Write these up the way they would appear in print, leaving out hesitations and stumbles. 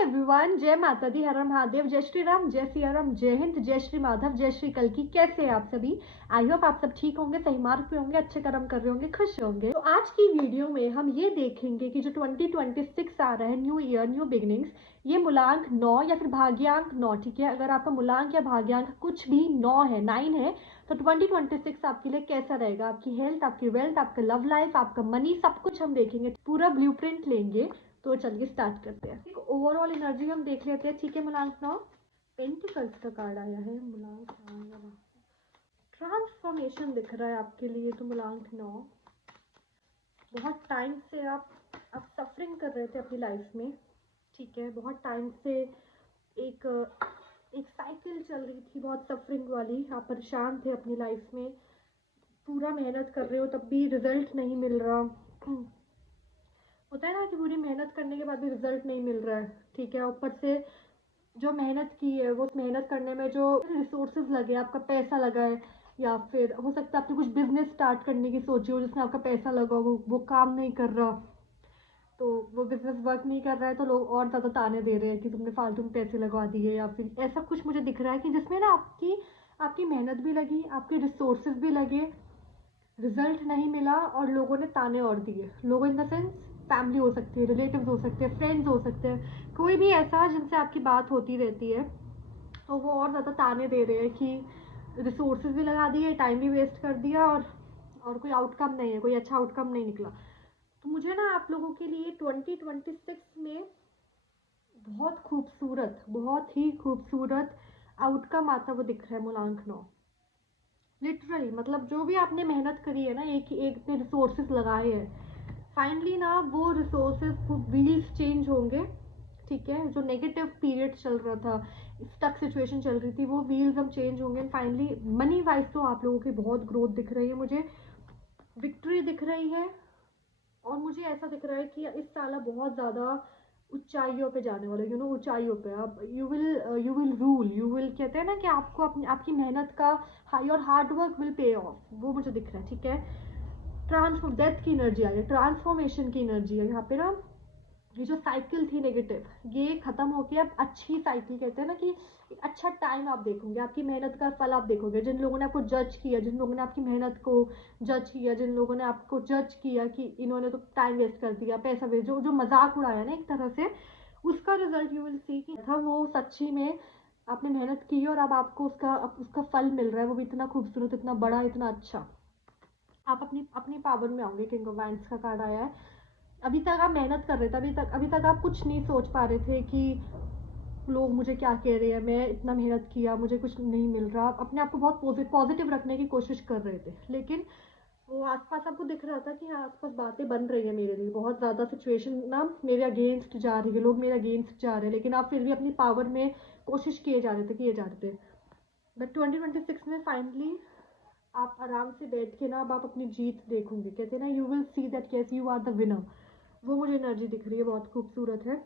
Everyone, जय माता दी, हर हर महादेव, जय श्री राम, जय सिया राम, जय हिंद, जय श्री माधव, जय श्री कल्की। कैसे हैं आप सभी? आई होप आप सब ठीक होंगे, सही मार्ग पे होंगे, अच्छे कर्म कर रहे होंगे, खुश होंगे। तो आज की वीडियो में हम ये देखेंगे कि जो 2026 आ रहा है, न्यू ईयर न्यू बिगिनिंग्स, ये मूलांक 9 या फिर भाग्यांक 9, ठीक है। अगर आपका मूलांक या भाग्यांक कुछ भी 9 है, 9 है, तो 2026 आपके लिए कैसा रहेगा? आपकी हेल्थ, आपकी वेल्थ, आपका लव लाइफ, आपका मनी, सब कुछ हम देखेंगे, पूरा ब्लूप्रिंट लेंगे। तो चलिए स्टार्ट करते हैं। एक ओवरऑल एनर्जी हम देख लेते हैं, ठीक है। मूलांक 9 पेंटिकल्स का कार्ड आया है। मूलांक 9 ट्रांसफॉर्मेशन दिख रहा है आपके लिए। तो मूलांक 9, बहुत टाइम से आप सफरिंग कर रहे थे अपनी लाइफ में, ठीक है। बहुत टाइम से एक साइकिल चल रही थी, बहुत सफरिंग वाली। आप परेशान थे अपनी लाइफ में, पूरा मेहनत कर रहे हो तब भी रिजल्ट नहीं मिल रहा। होता है ना कि पूरी मेहनत करने के बाद भी रिजल्ट नहीं मिल रहा है, ठीक है। ऊपर से जो मेहनत की है, वो मेहनत करने में जो रिसोर्सेज लगे, आपका पैसा लगा है, या फिर हो सकता है आपने कुछ बिजनेस स्टार्ट करने की सोची हो जिसमें आपका पैसा लगा हो, वो काम नहीं कर रहा, तो वो बिजनेस वर्क नहीं कर रहा है, तो लोग और ज़्यादा ताने दे रहे हैं कि तुमने फालतू में पैसे लगा दिए, या फिर ऐसा कुछ मुझे दिख रहा है कि जिसमें ना आपकी मेहनत भी लगी, आपके रिसोर्सेज भी लगे, रिजल्ट नहीं मिला, और लोगों ने ताने और दिए। लोगों इन द सेंस फैमिली हो सकती है, रिलेटिव्स हो सकते हैं, फ्रेंड्स हो सकते हैं, कोई भी ऐसा जिनसे आपकी बात होती रहती है, तो वो और ज़्यादा ताने दे रहे हैं कि रिसोर्सेज भी लगा दिए, टाइम भी वेस्ट कर दिया, और कोई आउटकम नहीं है, कोई अच्छा आउटकम नहीं निकला। तो मुझे ना आप लोगों के लिए 2026 में बहुत खूबसूरत, बहुत ही खूबसूरत आउटकम आता वो दिख रहा है। मूलांक 9 लिटरली, मतलब जो भी आपने मेहनत करी है ना, एक इतने रिसोर्सेज लगाए हैं, फाइनली ना वो रिसोर्सेज, वो व्हील्स चेंज होंगे, ठीक है। जो नेगेटिव पीरियड चल रहा था, स्टक सिचुएशन चल रही थी, वो व्हील्स हम चेंज होंगे। फाइनली मनी वाइज तो आप लोगों की बहुत ग्रोथ दिख रही है मुझे, विक्ट्री दिख रही है, और मुझे ऐसा दिख रहा है कि इस साल आप बहुत ज़्यादा ऊंचाइयों पे जाने वाले, ऊंचाइयों पे आप you will rule, you will, कहते हैं ना कि आपको अपनी आपकी मेहनत का, your hard work will pay of, वो मुझे दिख रहा है, ठीक है। ट्रांसफॉर्म, डेथ की एनर्जी आई है, ट्रांसफॉर्मेशन की एनर्जी है यहाँ पे ना। ये जो साइकिल थी नेगेटिव, ये खत्म होके अब अच्छी साइकिल, कहते हैं ना कि एक अच्छा टाइम आप देखोगे, आपकी मेहनत का फल आप देखोगे। जिन लोगों ने आपको जज किया, जिन लोगों ने आपकी मेहनत को जज किया, जिन लोगों ने आपको जज किया कि इन्होंने तो टाइम वेस्ट कर दिया, पैसा वेस्ट, जो जो मजाक उड़ाया ना एक तरह से, उसका रिजल्ट यू विल सी कि था वो सच्ची में आपने मेहनत की, और अब आपको उसका फल मिल रहा है, वो भी इतना खूबसूरत, इतना बड़ा, इतना अच्छा। आप अपनी अपनी पावर में आओगे। किंग ऑफ वैंड्स का कार्ड आया है। अभी तक आप मेहनत कर रहे थे, अभी तक आप कुछ नहीं सोच पा रहे थे कि लोग मुझे क्या कह रहे हैं, मैं इतना मेहनत किया, मुझे कुछ नहीं मिल रहा। आप अपने आप को बहुत पॉजिटिव रखने की कोशिश कर रहे थे, लेकिन वो आसपास आपको दिख रहा था कि आसपास बातें बन रही है मेरे लिए, बहुत ज़्यादा सिचुएशन ना मेरे अगेंस्ट जा रही है, लोग मेरे अगेंस्ट जा रहे हैं, लेकिन आप फिर भी अपनी पावर में कोशिश किए जा रहे थे। बट 2026 में फाइनली आप आराम से बैठ के ना, अब आप अपनी जीत देखोगे। कहते हैं ना, you will see that yes you are the winner. वो मुझे एनर्जी दिख रही है, बहुत खूबसूरत है।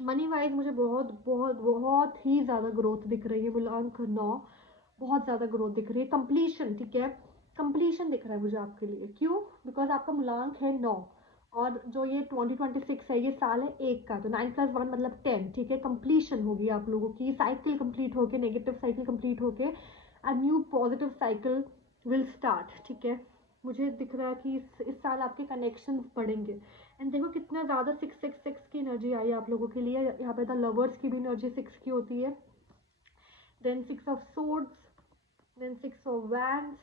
मनी वाइज मुझे बहुत बहुत बहुत ही ज़्यादा ग्रोथ दिख रही है। मूलांक 9, बहुत ज़्यादा ग्रोथ दिख रही है। कंप्लीशन, ठीक है, कंप्लीशन दिख रहा है मुझे आपके लिए। क्यों? बिकॉज आपका मूलांक है 9, और जो ये 2026 है, ये साल है एक का, तो 9+1 मतलब 10, ठीक है। कंप्लीशन होगी आप लोगों की, साइकिल कंप्लीट होके, नेगेटिव साइकिल कंप्लीट होके a new positive cycle will start, ठीक है। मुझे दिख रहा है कि इस साल आपके कनेक्शंस बढ़ेंगे। एंड देखो कितना ज़्यादा 666 की एनर्जी आई है आप लोगों के लिए। यहाँ पे द लवर्स की भी एनर्जी 6 की होती है, then 6 of swords, then 6 of wands,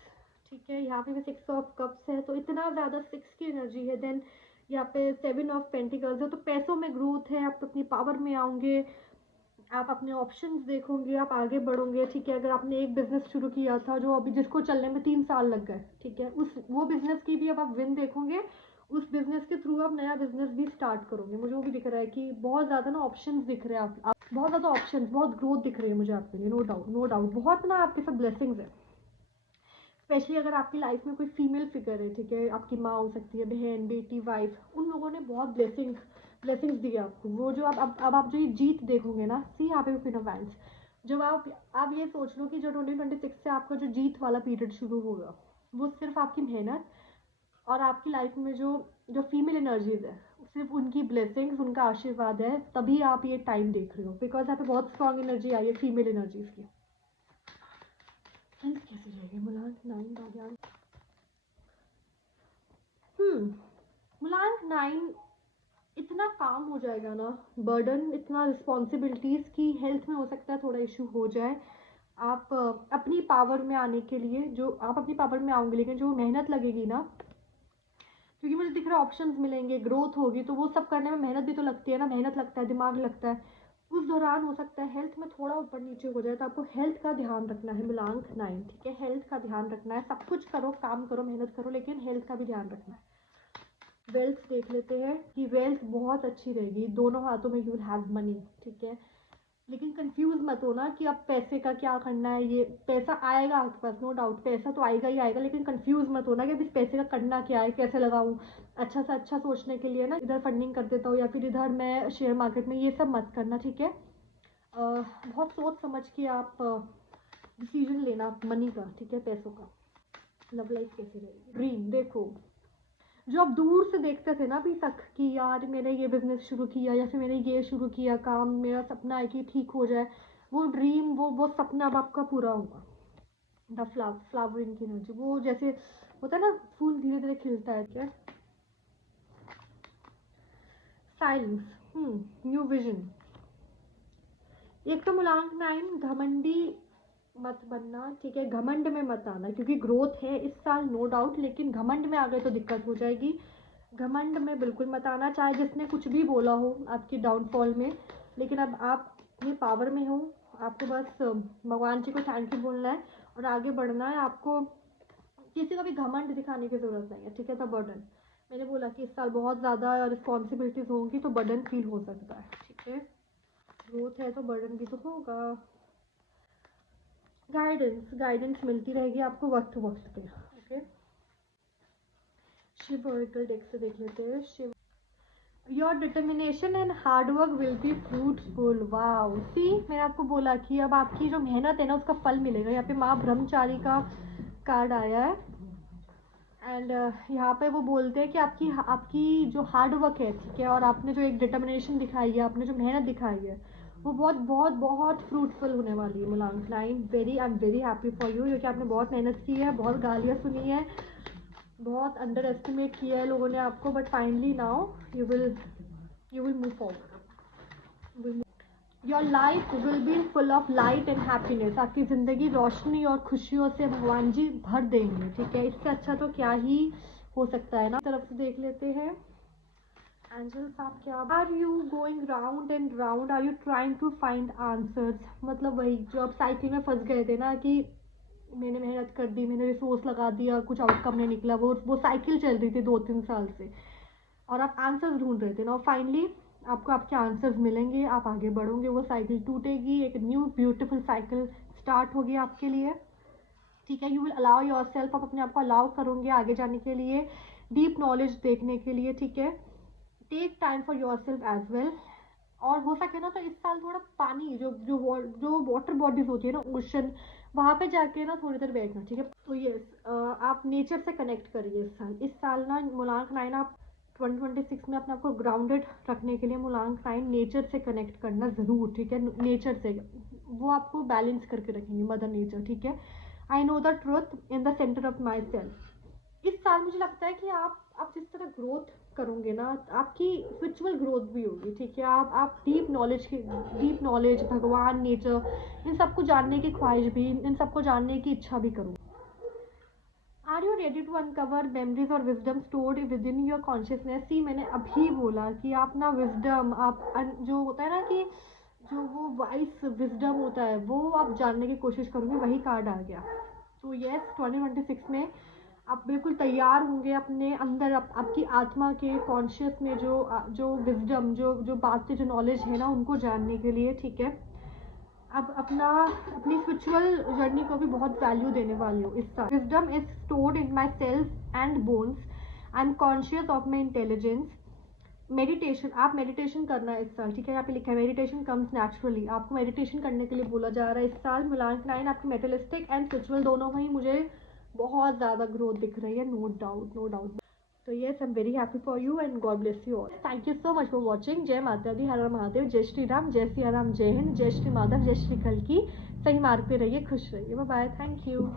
ठीक है। यहाँ पे भी 6 ऑफ कप्स है, तो इतना ज़्यादा 6 की एनर्जी है। देन यहाँ पे 7 ऑफ पेंटिकल्स है, तो पैसों में ग्रोथ है, आप अपनी पावर में आओगे, आप अपने ऑप्शंस देखोगे, आप आगे बढ़ोगे, ठीक है। अगर आपने एक बिजनेस शुरू किया था जो अभी जिसको चलने में 3 साल लग गए, ठीक है, वो बिजनेस की भी अब आप विन देखोगे, उस बिजनेस के थ्रू आप नया बिजनेस भी स्टार्ट करोगे। मुझे वो भी दिख रहा है कि बहुत ज़्यादा ना ऑप्शंस दिख रहे हैं, आप बहुत ज़्यादा ऑप्शंस, बहुत ग्रोथ दिख रही है मुझे आपके लिए। नो डाउट, नो डाउट, बहुत ना आपके सब ब्लेसिंग्स है। स्पेशली अगर आपकी लाइफ में कोई फीमेल फिगर है, ठीक है, आपकी माँ हो सकती है, बहन, बेटी, वाइफ, उन लोगों ने बहुत ब्लेसिंग्स दी है आपको। वो जो अब आप जो ये जीत देखोगे ना, सी यहाँ पे क्वीन ऑफ वैंड्स, जब आप ये सोच लो कि जो 2026 से आपका जो जीत वाला पीरियड शुरू होगा, वो सिर्फ आपकी मेहनत और आपकी लाइफ में जो जो फीमेल एनर्जीज है, सिर्फ उनकी ब्लेसिंग्स, उनका आशीर्वाद है, तभी आप ये टाइम देख रहे हो, बिकॉज यहाँ पे बहुत स्ट्रॉन्ग एनर्जी आई है, फीमेल एनर्जीज की। हेल्थ कैसी रहेगी मुलांक 9 भाग्यान। मुलांक 9 इतना काम हो जाएगा ना, बर्डन इतना रिस्पॉन्सिबिलिटीज की हेल्थ में हो सकता है थोड़ा इशू हो जाए। आप अपनी पावर में आने के लिए, जो आप अपनी पावर में आओगे, लेकिन जो मेहनत लगेगी ना, क्योंकि मुझे दिख रहा है ऑप्शंस मिलेंगे, ग्रोथ होगी, तो वो सब करने में मेहनत भी तो लगती है ना, मेहनत लगता है, दिमाग लगता है। उस दौरान हो सकता है हेल्थ में थोड़ा ऊपर नीचे हो जाए, तो आपको हेल्थ का ध्यान रखना है मुलांक 9, ठीक है। हेल्थ का ध्यान रखना है, सब कुछ करो, काम करो, मेहनत करो, लेकिन हेल्थ का भी ध्यान रखना है। वेल्थ देख लेते हैं कि वेल्थ बहुत अच्छी रहेगी, दोनों हाथों में यू विल हैव मनी, ठीक है। लेकिन कंफ्यूज मत होना कि अब पैसे का क्या करना है। ये पैसा आएगा आपके पास, नो डाउट, पैसा तो आएगा ही आएगा, लेकिन कंफ्यूज मत होना कि अब इस पैसे का करना क्या है, कैसे लगाऊं। अच्छा से अच्छा सोचने के लिए ना इधर फंडिंग कर देता हूँ या फिर इधर मैं शेयर मार्केट में, ये सब मत करना, ठीक है। बहुत सोच समझ के आप डिसीजन लेना मनी का, ठीक है, पैसों का। लव लाइफ कैसे रहेगी। ड्रीम देखो, जो आप दूर से देखते थे ना अभी तक कि यार मैंने ये बिजनेस शुरू किया या फिर मैंने ये शुरू किया काम, मेरा सपना है कि ठीक हो जाए, वो ड्रीम, वो सपना अब आपका पूरा होगा। द फ्लावरिंग की एनर्जी, वो जैसे होता है ना फूल धीरे धीरे खिलता है, क्या। Silence, new vision. एक तो मुलांक 9 घमंडी मत बनना, ठीक है, घमंड में मत आना, क्योंकि ग्रोथ है इस साल नो डाउट, लेकिन घमंड में आ गए तो दिक्कत हो जाएगी। घमंड में बिल्कुल मत आना, चाहे जिसने कुछ भी बोला हो आपकी डाउनफॉल में, लेकिन अब आप अपनी पावर में हो, आपको बस भगवान जी को थैंक यू बोलना है और आगे बढ़ना है। आपको किसी को भी घमंड दिखाने की जरूरत नहीं है, ठीक है। तो बर्डन, मैंने बोला कि इस साल बहुत ज़्यादा रिस्पॉन्सिबिलिटीज़ होंगी, तो बर्डन फील हो सकता है, ठीक है। ग्रोथ है तो बर्डन भी तो होगा। गाइडेंस मिलती रहेगी आपको वक्त वक्त पे, ओके। शिव ऑरिकल डेक से देख लेते हैं। Shiv, your determination and hard work will be fruitful. Wow, see मैंने आपको बोला कि अब आपकी जो मेहनत है ना उसका फल मिलेगा। यहाँ पे माँ ब्रह्मचारी का कार्ड आया है, एंड यहाँ पे वो बोलते हैं कि आपकी आपकी जो हार्ड वर्क है, ठीक है, और आपने जो एक डिटर्मिनेशन दिखाई है, आपने जो मेहनत दिखाई है, वो बहुत बहुत बहुत फ्रूटफुल होने वाली है मुलांक 9। I am very happy for you, क्योंकि आपने बहुत मेहनत की है, बहुत गालियाँ सुनी है, बहुत अंडर एस्टिमेट किया है लोगों ने आपको, but finally now you will move forward. Your life will be full of light and happiness. आपकी ज़िंदगी रोशनी और खुशियों से भगवान जी भर देंगे, ठीक है। इससे अच्छा तो क्या ही हो सकता है ना। तरफ से देख लेते हैं एंजल्स, आप क्या, are you going round and round, are you trying to find answers. मतलब वही जो आप साइकिल में फंस गए थे ना, कि मैंने मेहनत कर दी, मैंने रिसोर्स लगा दिया, कुछ आउटकम नहीं निकला, वो साइकिल चल रही थी 2-3 साल से, और आप आंसर्स ढूंढ रहे थे ना, और फाइनली आपको आपके आंसर्स मिलेंगे, आप आगे बढ़ोगे, वो साइकिल टूटेगी, एक न्यू ब्यूटीफुल साइकिल स्टार्ट होगी आपके लिए, ठीक है। You will allow your self, आप अपने आप को अलाउ करोगे आगे जाने के लिए, डीप नॉलेज देखने के लिए, ठीक है। Take time for yourself as well. और हो सके ना तो इस साल थोड़ा पानी, जो वाटर बॉडीज होती है ना, ओशन, वहाँ पे जाके ना थोड़ी देर बैठना, ठीक है। तो यस, आप नेचर से कनेक्ट करिए इस साल ना मुलांक 9, आप 2026 में अपने आपको ग्राउंडेड रखने के लिए मुलांक 9 नेचर से कनेक्ट करना ज़रूर, ठीक है। नेचर से वो आपको बैलेंस करके रखेंगे, मदर नेचर, ठीक है। I know the truth in the centre of my self. इस साल मुझे लगता है कि आप जिस तरह ग्रोथ करोगे ना, आपकी स्पिरिचुअल ग्रोथ भी होगी, ठीक है। आप डीप नॉलेज, भगवान, नेचर, इन सबको जानने की ख्वाहिश भी, इन सबको जानने की इच्छा भी करोगे। Are you ready to uncover memories और wisdom stored within your consciousness. See मैंने अभी बोला कि आप ना विजडम, जो होता है ना कि जो वो वाइस विजडम होता है, वो आप जानने की कोशिश करोगे, वही कार्ड आ गया। तो यस, 2026 में आप बिल्कुल तैयार होंगे अपने अंदर, आपकी आत्मा के कॉन्शियस में जो विजडम, जो बातें, जो नॉलेज है ना, उनको जानने के लिए, ठीक है। अब अपनी स्पिरिचुअल जर्नी को भी बहुत वैल्यू देने वाली हो इस साल। Wisdom is stored in my cells and bones, I am conscious of my intelligence. Meditation, आप मेडिटेशन करना है इस साल, ठीक है। यहाँ पे लिखा है मेडिटेशन कम्स नेचुरली, आपको मेडिटेशन करने के लिए बोला जा रहा है इस साल। मुलांक 9, आपकी मेटलिस्टिक एंड स्पिरिचुअल दोनों में ही मुझे बहुत ज़्यादा ग्रोथ दिख रही है, नो डाउट, नो डाउट। तो yes, I am very happy for you and God bless you all. Thank you so much for watching. जय माता दी, हर हर महादेव, जय श्री राम, जय सिया राम, जय हिंद, जय श्री माधव, जय श्री कल्की। सही मार्ग पे रहिए, खुश रहिए। Bye bye, thank you.